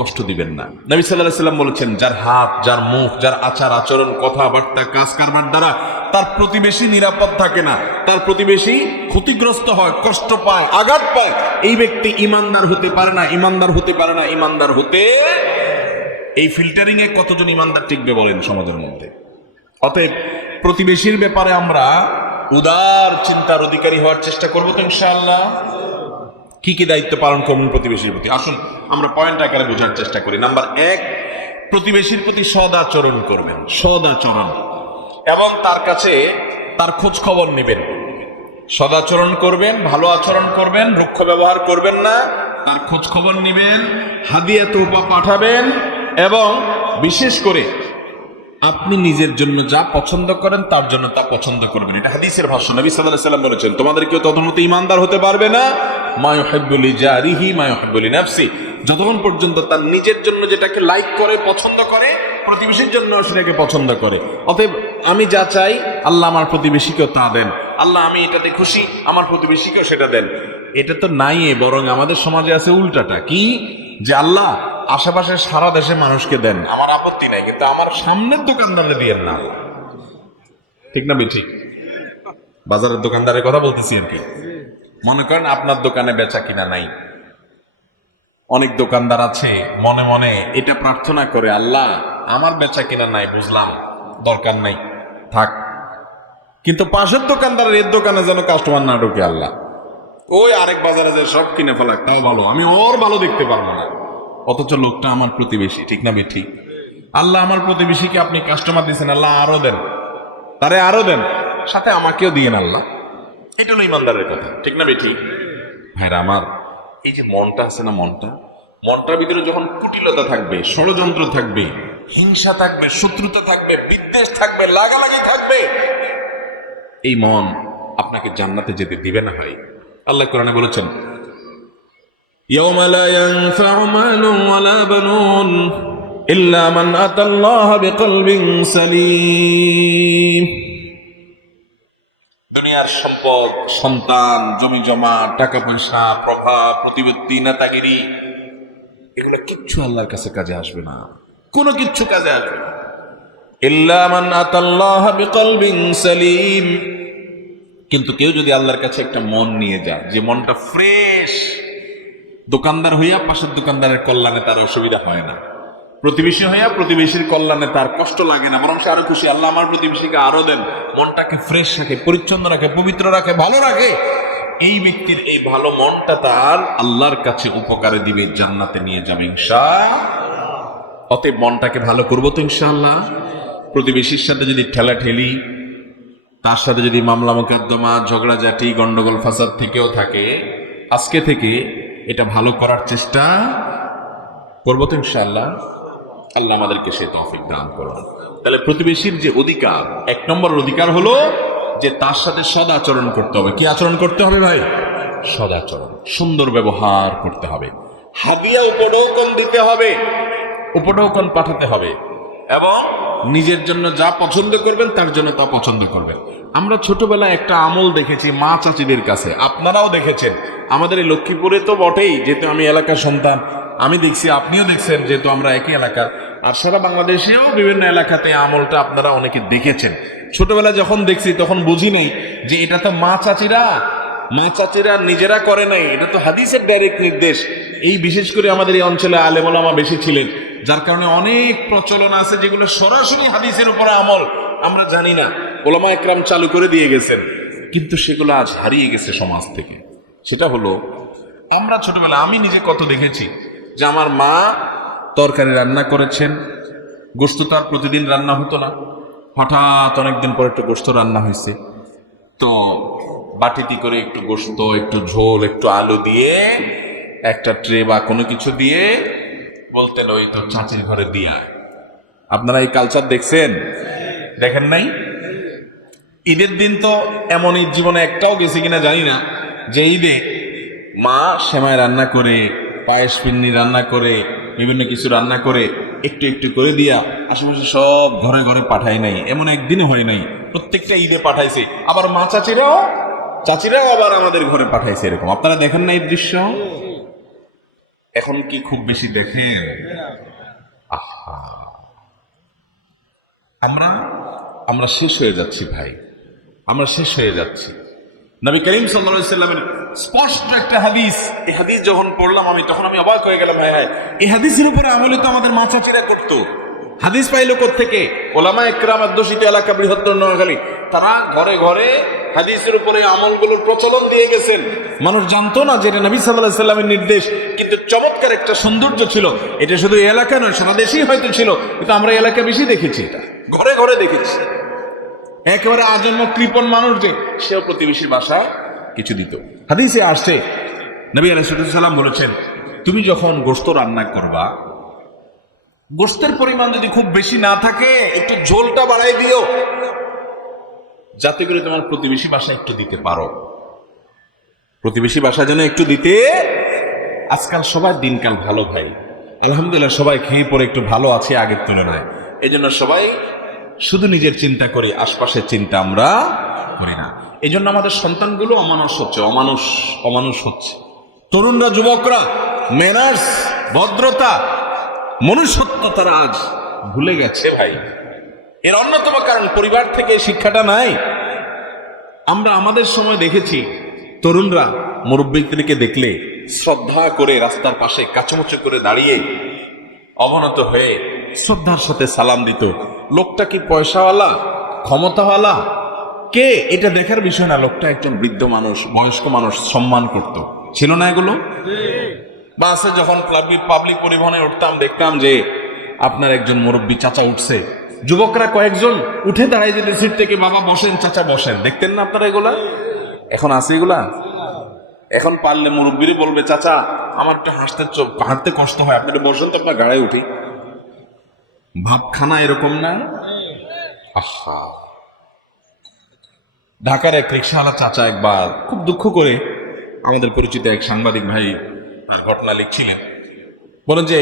কষ্ট দিবেন না। নবী সাল্লাল্লাহু আলাইহি সাল্লাম বলেছেন, যার হাত, যার মুখ, যার আচার আচরণ, কথাবার্তা, কাজ কারবার দ্বারা তার প্রতিবেশী নিরাপদ থাকে না, তার প্রতিবেশী ক্ষতিগ্রস্ত হয়, কষ্ট পায়, আঘাত পায়, এই ব্যক্তি ইমানদার হতে পারে না, ইমানদার হতে পারে না, ইমানদার হতে। এই ফিল্টারিং এ কতজন ইমানদার টিকবে বলেন সমাজের মধ্যে? অতএব প্রতিবেশীর ব্যাপারে আমরা উদার চিন্তার অধিকারী হওয়ার চেষ্টা করবো তো ইনশাআল্লাহ। কি কি দায়িত্ব পালন করবেন প্রতিবেশীর প্রতি, আসুন আমরা পয়েন্ট আকারে বোঝার চেষ্টা করি। নাম্বার 1, প্রতিবেশীর প্রতি সদাচরণ করবেন, সদাচরণ, এবং তার কাছে তার খোঁজ খবর নেবেন। সদাচরণ করবেন, ভালো আচরণ করবেন, রুক্ষ ব্যবহার করবেন না, তার খোঁজ খবর নেবেন, হাদিয়া তোহফা পাঠাবেন, এবং বিশেষ করে আপনি নিজের জন্য যা পছন্দ করেন তার জন্য তা পছন্দ করবেন। এটা হাদিসের ভাষ্য। নবী সাল্লাল্লাহু আলাইহি সাল্লাম বলেছেন, তোমাদের কেউ ততমত ইমানদার হতে পারবে না মা ইউহিব্বু লিজারিহি মা ইউহিব্বু লিনাফসি, যতক্ষণ পর্যন্ত তার নিজের জন্য যেটাকে লাইক করে, পছন্দ করে, প্রতিবেশীর জন্য সেটাকে পছন্দ করে। অতএব আমি যা চাই আল্লাহ আমার প্রতিবেশীকেও তা দেন, আল্লাহ আমি এটাতে খুশি, আমার প্রতিবেশীকেও সেটা দেন। এটা তো নাই, বরং আমাদের সমাজে আছে উল্টাটা, কি যে আল্লাহ আশেপাশে সারা দেশে মানুষকে দেন, আমার আপত্তি নাই, কিন্তু আমার সামনের দোকানদারে দিয়েন না। ঠিক না ঠিক? বাজারের দোকানদারের কথা বলতেছি আর কি। মনে করেন আপনার দোকানে বেচা কিনা নাই, অনেক দোকানদার আছে মনে মনে এটা প্রার্থনা করে, আল্লাহ আমার বেচা কিনা নাই, বুঝলাম, দরকার নাই, থাক, কিন্তু পাশের দোকানদারের এর দোকানে যেন কাস্টমার না ঢোকে, আল্লাহ ওই আরেক বাজারে যে সব কিনে ফেলাক, তাও ভালো, আমি ওর ভালো দেখতে পারবো না, অথচ লোকটা আমার প্রতিবেশী। ঠিক না ঠিক? আল্লাহ আমার প্রতিবেশীকে আপনি কাস্টমার দিয়েছেন, আল্লাহ আরো দেন, তারে আরো দেন, সাথে আমাকেও দিয়েন আল্লাহ। এটা হলো ইমানদারের কথা। ঠিক না ঠিক? ভাইরা আমার, এই যে মনটা আছে না, মনটার ভিতরে যখন কুটিলতা থাকবে, ষড়যন্ত্র থাকবে, হিংসা থাকবে, শত্রুতা থাকবে, বিদ্বেষ থাকবে, লাগালাগি থাকবে, এই মন আপনাকে জান্নাতে যেতে দিবে না। ভাই আল্লাহ কোরআনে বলেছেন, ইয়াউমা লা ইয়ানফা'ু মালুন ওয়ালা বানুন ইল্লা মান আতাল্লাহ বিকলবিন সালিম। দুনিয়ার সম্পদ, সন্তান, জমি জমা, টাকা পয়সা, প্রভাব, প্রতিপত্তি, নেতাগিরি, এগুলো কিচ্ছু আল্লাহর কাছে কাজে আসবে না। কোনো কিচ্ছু কাজে আসবে না। ইল্লা মান আতাল্লাহ বিকলবিন সালিম, কিন্তু কেউ যদি আল্লাহর কাছে একটা মন নিয়ে যায়, যে মনটা ফ্রেশ, দোকানদার হইয়া পাশের দোকানদারের কল্যাণে তার অসুবিধা হয় না, প্রতিবেশী হইয়া প্রতিবেশীর কল্যাণে তার কষ্ট লাগে না, বরং সে আরো খুশি, আল্লাহ আমার প্রতিবেশীকে আরো দেন, মনটাকে ফ্রেশ রাখে, পরিচ্ছন্ন রাখে, পবিত্র রাখে, ভালো রাখে, এই ব্যক্তির এই ভালো মনটা তার আল্লাহর কাছে উপকারে দিবে, জান্নাতে নিয়ে যাবে ইনশাআল্লাহ। অতএব মনটাকে ভালো করবো তো ইনশাআল্লাহ। প্রতিবেশীর সাথে যদি ঠেলাঠেলি, তার সাথে যদি মামলা মোকদ্দমা, ঝগড়াঝাটি, গন্ডগোল ফাসাদ থেকেও থাকে, আজকে থেকে এটা ভালো করার চেষ্টা করবো তো ইনশাআল্লাহ। আল্লাহ আমাদেরকে সে তৌফিক দান করুন। তাহলে প্রতিবেশীর যে অধিকার, এক নম্বর অধিকার হলো যে তার সাথে সদাচরণ করতে হবে। কি আচরণ করতে হবে ভাই? সদাচরণ, সুন্দর ব্যবহার করতে হবে, হাদিয়া উপঢৌকন দিতে হবে, উপঢৌকন পাঠাতে হবে, এবং নিজের জন্য যা পছন্দ করবেন তার জন্য তা পছন্দ করবেন। আমরা ছোটবেলায় একটা আমল দেখেছি মা চাচিদের কাছে, আপনারাও দেখেছেন, আমাদের এই লক্ষ্মীপুরে তো বটেই, যেহেতু আমি এলাকার সন্তান, আমি দেখছি, আপনিও দেখছেন, যেহেতু আমরা একই এলাকার, আর সারা বাংলাদেশেও বিভিন্ন এলাকাতে আমলটা আপনারা অনেকে দেখেছেন। ছোটবেলায় যখন দেখছি তখন বুঝি নাই যে এটা তো মা চাচিরা নিজেরা করে নাই, এটা তো হাদিসের ডাইরেক্ট নির্দেশ। এই বিশেষ করে আমাদের এই অঞ্চলে আলেম ওলামা বেশি ছিলেন, যার কারণে অনেক প্রচলন আছে যেগুলো সরাসরি হাদিসের উপরে আমল আমরা জানি না, ওলামা একরাম চালু করে দিয়ে গেছেন, কিন্তু সেগুলো আজ হারিয়ে গেছে সমাজ থেকে। সেটা হলো, আমরা ছোটবেলা, আমি নিজে কত দেখেছি যে আমার মা তরকারি রান্না করেছেন, গোশত তার প্রতিদিন রান্না হতো না, হঠাৎ অনেকদিন পর একটু গোশত রান্না হয়েছে, তো বাটিতে করে একটু গোশত, একটু ঝোল, একটু আলু দিয়ে একটা ট্রে বা কোনো কিছু দিয়ে বলতেন ওই তো চাচির ঘরে দিয়া। আপনারা এই কালচার দেখছেন? দেখেন নাই? ঈদের দিন তো এমন ঈদ জীবনে একটাও গেছে কিনা জানি না যে ঈদে মা সেমাই রান্না করে, পায়েস পিন্নি রান্না করে, বিভিন্ন কিছু রান্না করে একটু একটু করে দিয়া আশেপাশে সব ঘরে ঘরে পাঠায় নাই, এমন একদিনে হয় নাই, প্রত্যেকটা ঈদে পাঠাইছে। আবার মা চাচিরাও আবার আমাদের ঘরে পাঠাইছে, এরকম আপনারা দেখেন না এই দৃশ্য? এখন কি খুব বেশি দেখেন? আহা, আমরা শেষ হয়ে যাচ্ছি ভাই, আমরা শেষ হয়ে যাচ্ছি। নবী করিম সাল্লাল্লাহু আলাইহি ওয়াসাল্লামের স্পষ্ট একটা হাদিস, এই হাদিস যখন পড়লাম আমি, তখন আমি অবাক হয়ে গেলাম, ভাই এই হাদিসের উপরে আমলে তো আমাদের মা চাচিরা করতো। হাদিস পাইলো কোত্থেকে? ওলামা একরাম অধ্যুষিত এলাকা বৃহত্তর নোয়াখালী, তারা ঘরে ঘরে হাদিসের উপরে আমলগুলোর প্রচলন দিয়ে গেছেন। মানুষ জানতো না যে এটা নবী সাল্লাল্লাহু আলাইহি ওয়াসাল্লামের নির্দেশ, কিন্তু চমৎকার একটা সৌন্দর্য ছিল। এটা শুধু এই এলাকা নয়, সারা দেশেই হয়তো ছিল, কিন্তু আমরা এলাকা বেশি দেখেছি, এটা ঘরে ঘরে দেখেছি। একেবারে আজন্ম কৃপণ মানুষ যে, সেও প্রতিবেশীর বাসায় কিছু দিত। হাদিসে আসছে নবী আলাইহিস সালাম বলেছেন, তুমি যখন গোশত রান্না করবা, গোশতের পরিমাণ যদি খুব বেশি না থাকে, একটু ঝোলটা বাড়াই দিও, যাতে করে তোমার প্রতিবেশী বাসায় একটু দিতে পারো। প্রতিবেশী বাসায় যেন একটু দিতে। আজকাল সবাই দিনকাল ভালো ভাই, আলহামদুলিল্লাহ, সবাই খেয়ে পরে একটু ভালো আছে আগের তুলনায়। এই জন্য সবাই শুধু নিজের চিন্তা করি, আশপাশের চিন্তা আমরা করি না। এই জন্য আমাদের সন্তানগুলো অমানুষ হচ্ছে। তরুণরা, যুবকরা ম্যানার্স, ভদ্রতা, মনুষ্যত্ব তারা আজ ভুলে গেছে ভাই। এর অন্যতম কারণ পরিবার থেকে শিক্ষাটা নাই। আমরা আমাদের সময় দেখেছি তরুণরা মুরব্বিদেরকে দেখলে শ্রদ্ধা করে রাস্তার পাশে কাচুমুচু করে দাঁড়িয়ে অবনত হয়ে শ্রদ্ধার সাথে সালাম দিত। লোকটা কি পয়সাওয়ালা, ক্ষমতাওয়ালা, কে, এটা দেখার বিষয় না। লোকটা একজন বৃদ্ধ মানুষ, বয়স্ক মানুষ, সম্মান করত। ছিল না এগুলো? বাসে যখন পাবলিক পরিবহনে উঠতাম, দেখতাম যে আপনার একজন মুরব্বী চাচা উঠছে, যুবকরা কয়েকজন উঠে দাঁড়াই যেতে সিট থেকে, বাবা বসেন, চাচা বসেন। দেখতেন না আপনারা এগুলা? এখন আছে এগুলা? এখন পারলে মুরব্বীরই বলবে, চাচা আমার একটু হাঁটতে কষ্ট হয়, আপনি একটু বসেন তো, আপনার গাড়ি উঠি। ভাবখানা এরকম না? আহা, ঢাকার এক রিক্সাওয়ালা চাচা একবার খুব দুঃখ করে আমাদের পরিচিত এক সাংবাদিক ভাই আর ঘটনা লিখছিলেন, বলেন যে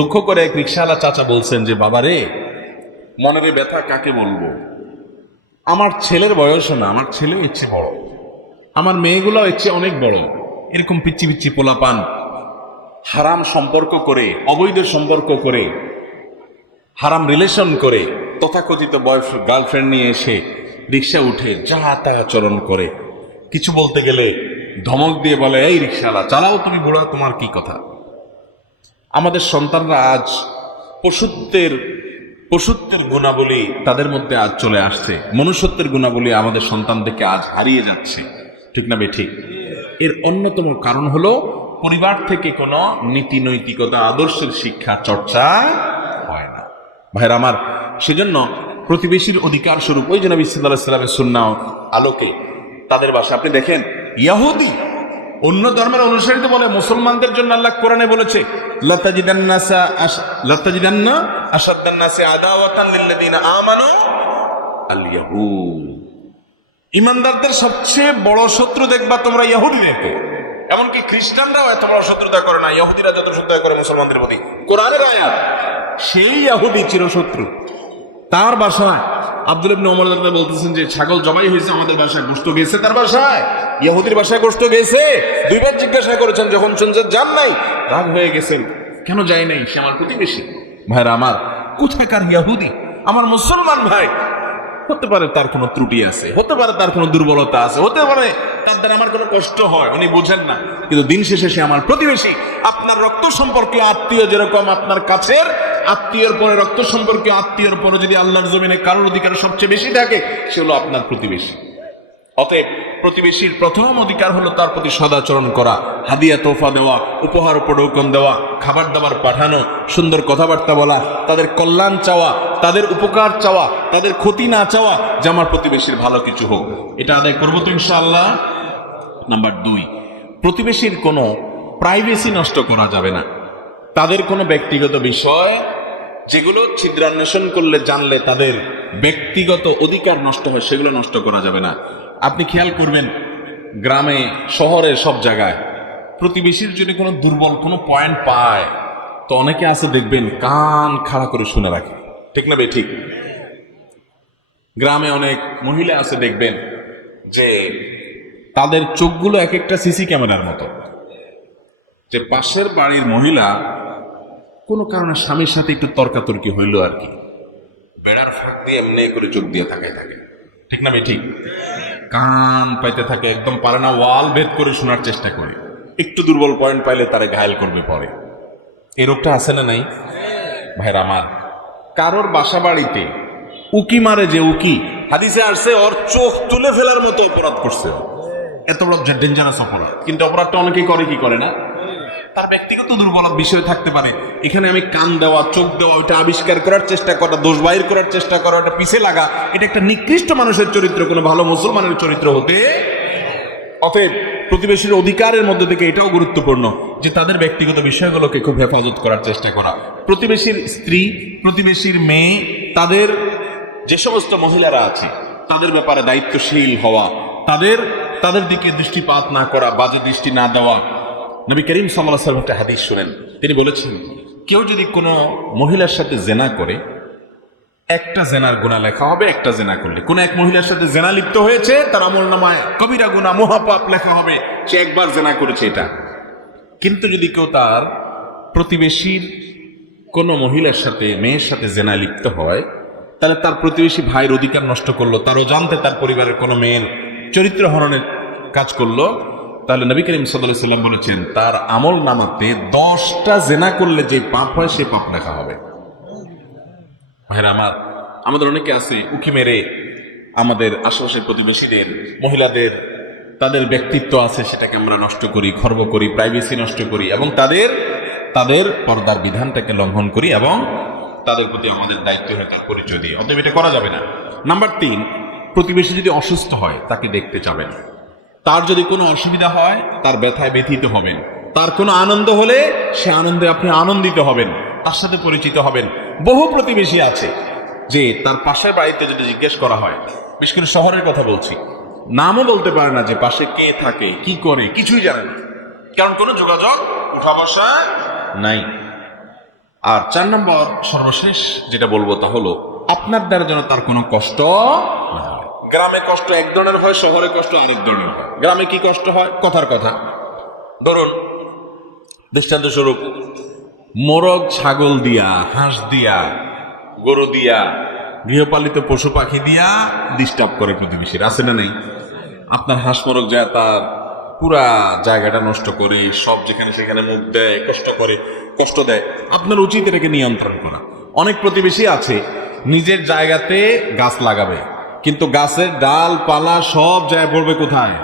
দুঃখ করে এক রিক্সাওয়ালা চাচা বলছেন যে, বাবা রে, মনের ব্যথা কাকে বলবো, আমার ছেলের বয়সও না, আমার ছেলেও ইচ্ছে বড়, আমার মেয়েগুলোও ইচ্ছে অনেক বড়, এরকম পিচ্ছি পিচ্ছি পোলাপান হারাম সম্পর্ক করে, অবৈধ সম্পর্ক করে হারাম রিলেশন করে তথাকথিত বয়ফ্রেন্ড গার্লফ্রেন্ড নিয়ে এসে রিক্সা উঠে যা তা আচরণ করে, কিছু বলতে গেলে ধমক দিয়ে বলে, এই রিক্সাওয়ালা চালাও তুমি, বুড়া তোমার কি কথা। আমাদের সন্তানরা আজ পশুত্বের গুণাবলী তাদের মধ্যে আজ চলে আসছে, মনুষ্যত্বের গুণাবলী আমাদের সন্তানদেরকে আজ হারিয়ে যাচ্ছে, ঠিক না বেঠিক? এর অন্যতম কারণ হলো পরিবার থেকে কোনো নীতি নৈতিকতা আদর্শের শিক্ষা চর্চা হয় না। ভাইরা আমার, সেজন্য প্রতিবেশীর অধিকার স্বরূপ ওই যে নবী সাল্লাল্লাহু আলাইহি ওয়াসাল্লামের সুন্নাহ আলোকে তাদের বাসা আপনি দেখেন, ইহুদি অন্য ধর্মের অনুসারীদের বলে মুসলমানদের জন্য আল্লাহ কোরআনে বলেছে, লাতাজিদান্না আশাদ্দান নাসি আদাওয়াতান লিল্লাযিনা আমানু আল ইয়াহুদ। ইমানদারদের সবচেয়ে বড় শত্রু দেখবা তোমরা ইহুদিদেরকে। এমনকি খ্রিস্টানরাও এত বড় শত্রুতা করে না ইহুদিরা যত শত্রুতা করে মুসলমানদের প্রতি। কোরআনের আয়াত, সেই ইহুদি চিরশত্রু। তার বাসায় আব্দুল ইবনে ওমর রাদিয়াল্লাহু বলতেছেন যে ছাগল জবাই হয়েছে আমাদের বাসায়, গোশত গেছে তার বাসায়, ইহুদির বাসায় গোশত গেছে। দুইবার জিজ্ঞাসা করেছেন, যখন শুনছেন যান নাই, রাগ হয়ে গেছেন, কেন যাই নাই, সে আমার প্রতিবেশী। ভাইরা আমার, কোথাকার ইহুদি আমার মুসলমান ভাই। হতে পারে তার কোনো ত্রুটি আছে, হতে পারে তার কোনো দুর্বলতা আছে, হতে পারে তার দ্বারা আমার কোনো কষ্ট হয়, উনি বোঝেন না, কিন্তু দিন শেষে সে আমার প্রতিবেশী। আপনার রক্ত সম্পর্কীয় আত্মীয় যেরকম আপনার কাছের, আত্মীয়র পরে রক্ত সম্পর্কীয় আত্মীয়র পরে যদি আল্লাহর জমিনে কারোর অধিকার সবচেয়ে বেশি থাকে, সে হলো আপনার প্রতিবেশী। অতএব প্রতিবেশীর প্রথম অধিকার হলো তার প্রতি সদাচরণ করা, হাদিয়া তোফা দেওয়া, উপহার উপঢৌকন দেওয়া, খাবার দাবার পাঠানো, সুন্দর কথাবার্তা বলা, তাদের কল্যাণ চাওয়া, তাদের উপকার চাওয়া, তাদের ক্ষতি না চাওয়া, যে আমার প্রতিবেশীর ভালো কিছু হোক। এটা আদায় করবো তো ইনশাআল্লাহ। নাম্বার 2, প্রতিবেশীর কোনো প্রাইভেসি নষ্ট করা যাবে না। তাদের কোনো ব্যক্তিগত বিষয় যেগুলো ছিদ্রান্বেষণ করলে, জানলে তাদের ব্যক্তিগত অধিকার নষ্ট হয়, সেগুলো নষ্ট করা যাবে না। আপনি খেয়াল করবেন, গ্রামে শহরে সব জায়গায় প্রতিবেশীর যদি কোনো দুর্বল কোনো পয়েন্ট পায়, তো অনেকে আছে দেখবেন কান খাড়া করে শুনে রাখে, ঠিক না বে ঠিক? গ্রামে অনেক মহিলা আছে দেখবেন যে তাদের চোখগুলো এক একটা সিসি ক্যামেরার মতো, যে পাশের বাড়ির মহিলা কোনো কারণে স্বামীর সাথে একটু তর্কাতর্কি হইল আর কি, বেড়ার ফাঁক দিয়ে এমনি করে চোখ দিয়ে তাকায় থাকে, ঠিক না ঠিক? কান পাইতে থাকে, একদম পারে না, ওয়াল ভেদ করে শোনার চেষ্টা করে, একটু দুর্বল পয়েন্ট পাইলে তারে ঘায়েল করবে পরে। এই রোগটা আছে না নাই? ভাইরা আমার, কারোর বাসা বাড়িতে উকি মারে, যে উকি হাদিসে আসছে ওর চোখ তুলে ফেলার মতো অপরাধ করছে, এত বড় ডেঞ্জারাস অপরাধ। কিন্তু অপরাধটা অনেকেই করে, কি করে না, তার ব্যক্তিগত দুর্বল বিষয় থাকতে পারে। এখানে আমি কান দেওয়া, চোখ দেওয়া, ওইটা আবিষ্কার করার চেষ্টা করা, দোষ বাহির করার চেষ্টা করা, ওটা পিছে লাগা, এটা একটা নিকৃষ্ট মানুষের চরিত্র, কোনো ভালো মুসলমানের চরিত্র হতে। অতএব প্রতিবেশীর অধিকারের মধ্যে থেকে এটাও গুরুত্বপূর্ণ যে তাদের ব্যক্তিগত বিষয়গুলোকে খুব হেফাজত করার চেষ্টা করা। প্রতিবেশীর স্ত্রী, প্রতিবেশীর মেয়ে, তাদের যে সমস্ত মহিলারা আছে তাদের ব্যাপারে দায়িত্বশীল হওয়া, তাদের দিকে দৃষ্টিপাত না করা, বাজে দৃষ্টি না দেওয়া। নবী করিম সাল্লাল্লাহু আলাইহি ওয়াসাল্লাম একটা হাদিস শুনেন, তিনি বলেছেন, কেউ যদি কোনো মহিলার সাথে জেনা করে, একটা জেনার গুনাহ লেখা হবে। একটা জেনা করলে, কোন এক মহিলার সাথে জেনা লিপ্ত হয়েছে, তার আমলনামায় কবিরা গুনাহ, মহাপাপ লেখা হবে, সে একবার জেনা করেছে এটা। কিন্তু যদি কেউ তার প্রতিবেশীর কোনো মহিলার সাথে, মেয়ের সাথে জেনা লিপ্ত হয়, তাহলে তার প্রতিবেশী ভাইয়ের অধিকার নষ্ট করলো, তার অজান্তে তার পরিবারের কোনো মেয়ের চরিত্র হরণের কাজ করলো, তাহলে নবী করিম সাল্লাল্লাহু আলাইহি ওয়াসাল্লাম বলেছেন তার আমল নামাতে 10টা জেনা করলে যে পাপ হয় সে পাপ লেখা হবে। ভাইরা আমার, আমাদের অনেকে আছে উকি মেরে আমাদের আশেপাশের প্রতিবেশীদের, মহিলাদের, তাদের ব্যক্তিত্ব আছে সেটাকে আমরা নষ্ট করি, খর্ব করি, প্রাইভেসি নষ্ট করি, এবং তাদের পর্দার বিধানটাকে লঙ্ঘন করি, এবং তাদের প্রতি আমাদের দায়িত্বহীনতার পরিচয় দিই। অতএব এটা করা যাবে না। নাম্বার 3, প্রতিবেশী যদি অসুস্থ হয় তাকে দেখতে যাবেন। তার যদি কোনো অসুবিধা হয় তার ব্যথায় ব্যথিত হবেন, তার কোনো আনন্দ হলে সে আনন্দে আপনি আনন্দিত হবেন, তার সাথে পরিচিত হবেন। বহু প্রতিবেশী আছে যে তার পাশের বাড়িতে যদি জিজ্ঞেস করা হয়, বিশেষ করে শহরের কথা বলছি, নামও বলতে পারে না যে পাশে কে থাকে, কি করে, কিছুই জানে না, কারণ কোনো যোগাযোগ উঠা বসা নাই। আর 4 নম্বর সর্বশেষ যেটা বলবো তা হলো, আপনার দ্বারা যেন তার কোনো কষ্ট না হয়। গ্রামে কষ্ট এক ধরনের হয়, শহরে কষ্ট আরেক ধরনের হয়। গ্রামে কি কষ্ট হয়? কথার কথা, ধরুন দৃষ্টান্ত স্বরূপ, মোরগ ছাগল দিয়া, হাঁস দিয়া গরু দিয়া, গৃহপালিত পশু পাখি দিয়া ডিস্টার্ব করে প্রতিবেশীর, আছে না নেই? আপনার হাঁস মোরগ যায় তার পুরা জায়গাটা নষ্ট করে, সব যেখানে সেখানে মুখ দেয়, কষ্ট দেয়। আপনার উচিত এটাকে নিয়ন্ত্রণ করা। অনেক প্রতিবেশী আছে নিজের জায়গাতে গাছ লাগাবে, কিন্তু গাছের ডাল পালা সব যায় পড়বে কোথায়?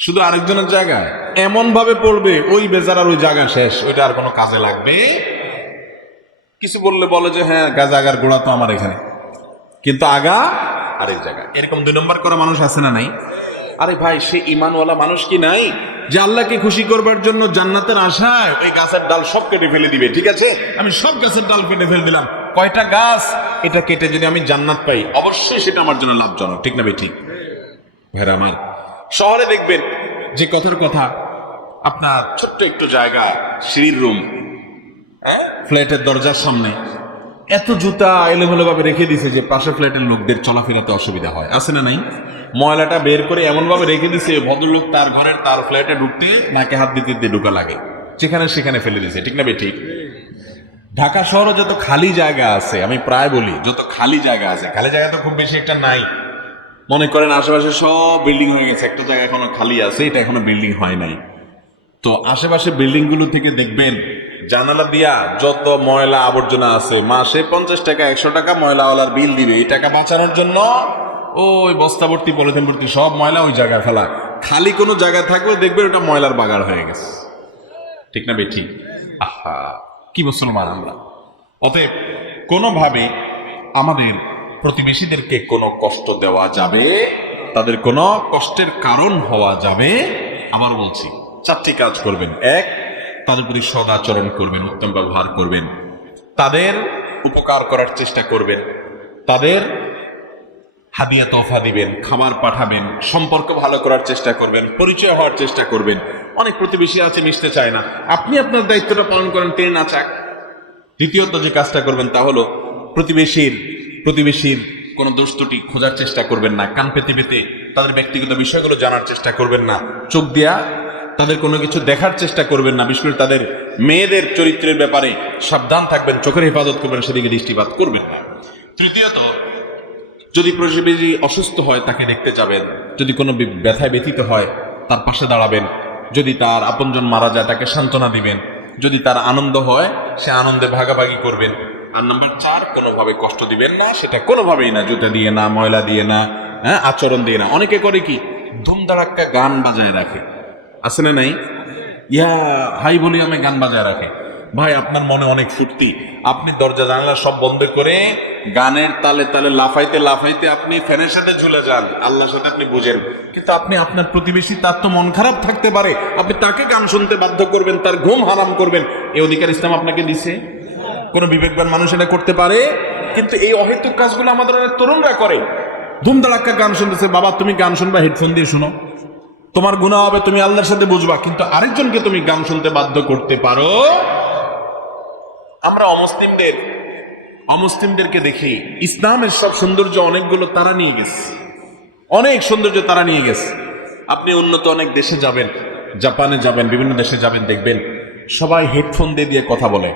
শুধু আরেকজনের জায়গায়। এমন ভাবে পড়বে ওই বেচারার ওই জায়গা শেষ, ওইটা আর কোনো কাজে লাগবে। কিছু বললে বলে যে হ্যাঁ জায়গার গোড়া তো আমার এখানে, কিন্তু আগা আরেক জায়গা। এরকম 2 নম্বর করা মানুষ আছে না নাই? আরে ভাই, সে ইমানওয়ালা মানুষ কি নাই যে আল্লাহকে খুশি করবার জন্য জান্নাতের আশায় ওই গাছের ডাল সব কেটে ফেলে দিবে? ঠিক আছে, আমি সব গাছের ডাল কেটে ফেলে দিলাম, কয়টা গাছ এটা কেটে যদি আমি জান্নাত পাই, অবশ্যই সেটা আমার জন্য লাভজনক। ঠিক না ভাই? ঠিক ভাইরা আমার, শহরে দেখবেন যে কথার কথা, আপনার ছোট্ট একটু জায়গা, সিঁড়ির রুম, ফ্ল্যাটের দরজার সামনে এত জুতা এলোমেলো ভাবে রেখে দিছে যে পাশের ফ্ল্যাটের লোকদের চলাফেরাতে অসুবিধা হয়, আছে না নাই? ময়লাটা বের করে এমন ভাবে রেখে দিছে ভদ্রলোক তার ঘরের তার ফ্ল্যাটে ঢুকতে নাকে হাত দিতে দিতে ঢুকা লাগে, যেখানে সেখানে ফেলে দিছে। ঠিক না ভাই? ঠিক। ঢাকা শহরে যত খালি জায়গা আছে, আমি প্রায় বলি যত খালি জায়গা আছে, খালি জায়গা তো খুব বেশি একটা নাই। মনে করেন আশেপাশে সব বিল্ডিং হয়ে গেছে, একটা জায়গা এখনো খালি আছে, এটা এখনো বিল্ডিং হয় নাই। তো আশেপাশে বিল্ডিং গুলো থেকে দেখবেন জানালা দিয়া যত ময়লা আবর্জনা আছে, মাসে 50 টাকা 100 টাকা ময়লাওয়ালার বিল দিবে। এই টাকা বাঁচানোর জন্য ওই বস্তা ভর্তি পলিথিন ভর্তি সব ময়লা ওই জায়গায় ফেলা। খালি কোনো জায়গা থাকলে দেখবেন ওটা ময়লার বাগার হয়ে গেছে। ঠিক না বেঠি? আহা, কি মুসলমান আমরা! অতএব কোনোভাবে আমাদের প্রতিবেশীদেরকে কোনো কষ্ট দেওয়া যাবে, তাদের কোনো কষ্টের কারণ হওয়া যাবে। আবার বলছি, 4টি কাজ করবেন। 1, তাদের প্রতি সদাচরণ করবেন, উত্তম ব্যবহার করবেন, তাদের উপকার করার চেষ্টা করবেন, তাদের হাদিয়া তোফা দিবেন, খাবার পাঠাবেন, সম্পর্ক ভালো করার চেষ্টা করবেন, পরিচয় হওয়ার চেষ্টা করবেন। অনেক প্রতিবেশী আছে মিশতে চায় না, আপনি আপনার দায়িত্বটা পালন করেন, টেনে না চাক। দ্বিতীয়ত যে কাজটা করবেন তা হলো প্রতিবেশীর কোনো দোষ ত্রুটি খোঁজার চেষ্টা করবেন না, কান পেতে পেতে তাদের ব্যক্তিগত বিষয়গুলো জানার চেষ্টা করবেন না, চোখ দিয়া তাদের কোনো কিছু দেখার চেষ্টা করবেন না, বিশেষ করে তাদের মেয়েদের চরিত্রের ব্যাপারে সাবধান থাকবেন, চোখের হেফাজত করবেন, সেদিকে দৃষ্টিপাত করবেন না। তৃতীয়ত, যদি প্রতিবেশী অসুস্থ হয় তাকে দেখতে যাবেন, যদি কোনো ব্যথায় ব্যথিত হয় তার পাশে দাঁড়াবেন, যদি তার আপনজন মারা যায় তাকে সান্ত্বনা দিবেন, যদি তার আনন্দ হয় সে আনন্দে ভাগাভাগি করবেন। আর নাম্বার 4, কোনোভাবে কষ্ট দিবেন না, সেটা কোনোভাবেই না, জুতা দিয়ে না, ময়লা দিয়ে না, আচরণ দিয়ে না। অনেকে করে কি, ধুমধাড়াক্কা গান বাজায় রাখে, আছে না নাই? হাই ভলিউমে গান বাজায় রাখে। ভাই, আপনার মনে অনেক ফুর্তি, আপনি দরজা জানালা সব বন্ধ করে গানের তালে তালে লাফাইতে লাফাইতে আপনি ফ্যানের সাথে ঝুলে যান, আল্লাহর সাথে আপনি বুঝেন। কিন্তু আপনি আপনার প্রতিবেশী, তার তো মন খারাপ থাকতে পারে, আপনি তাকে গান শুনতে বাধ্য করবেন, তার ঘুম হারাম করবেন, এই অধিকার ইসলাম আপনাকে দিছে? কোন বিবেকবান মানুষ এটা করতে পারে? কিন্তু এই অহেতুক কাজগুলো আমাদের অনেক তরুণরা করে। ধুমধাড়াক্কা গান শুনতেছে, বাবা তুমি গান শুনবা, হেডফোন দিয়ে শুনো, তোমার গুনাহ হবে, তুমি আল্লাহর সাথে বুঝবা, কিন্তু আরেকজনকে তুমি গান শুনতে বাধ্য করতে পারো? আমরা অমুসলিমদেরকে দেখি ইসলামের সব সৌন্দর্য অনেকগুলো তারা নিয়ে গেছে, অনেক সৌন্দর্য তারা নিয়ে গেছে। আপনি উন্নত অনেক দেশে যাবেন, জাপানে যাবেন, বিভিন্ন দেশে যাবেন, দেখবেন সবাই হেডফোন দিয়ে কথা বলে,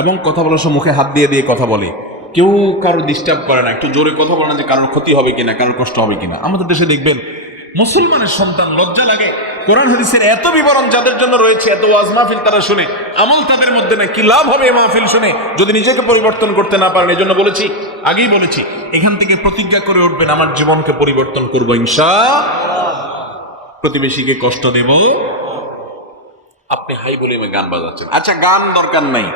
এবং কথা বলার সময় মুখে হাত দিয়ে কথা বলে, কেউ কারো ডিস্টার্ব করে না, একটু জোরে কথা বলে না যে কারোর ক্ষতি হবে কিনা, কারোর কষ্ট হবে কিনা। আমাদের দেশে দেখবেন মুসলমানের সন্তান লজ্জা লাগে, কোরআন হাদিসের এত বিবরণ যাদের জন্য রয়েছে, এত ওয়াজ মাহফিল তারা শুনে, আমল তাদের মধ্যে না, কি লাভ হবে মাহফিল শুনে যদি নিজেকে পরিবর্তন করতে না পারেন? এই জন্য বলেছি, আগেই বলেছি, এখান থেকে প্রতিজ্ঞা করে উঠবেন, আমার জীবনকে পরিবর্তন করবো ইনশাআল্লাহ, প্রতিবেশীকে কষ্ট দেব। আপনি হাই ভলিউমে গান বাজাচ্ছেন, আচ্ছা গান দরকার নাই,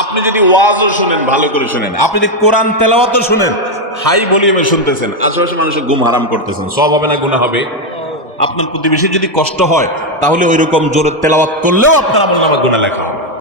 আপনি যদি ওয়াজও শুনেন, ভালো করে শুনেন, আপনি যদি কোরআন তেলাওয়াতও শুনেন, হাই ভলিউমে শুনতেছেন, আশেপাশে মানুষের ঘুম হারাম করতেছেন, সব হবে না গুনাহ হবে? আপনার প্রতিবেশীর যদি কষ্ট হয় তাহলে ওইরকম জোরে তেলাওয়াত করলেও আপনার আমলনামায় গুনাহ লেখা হবে।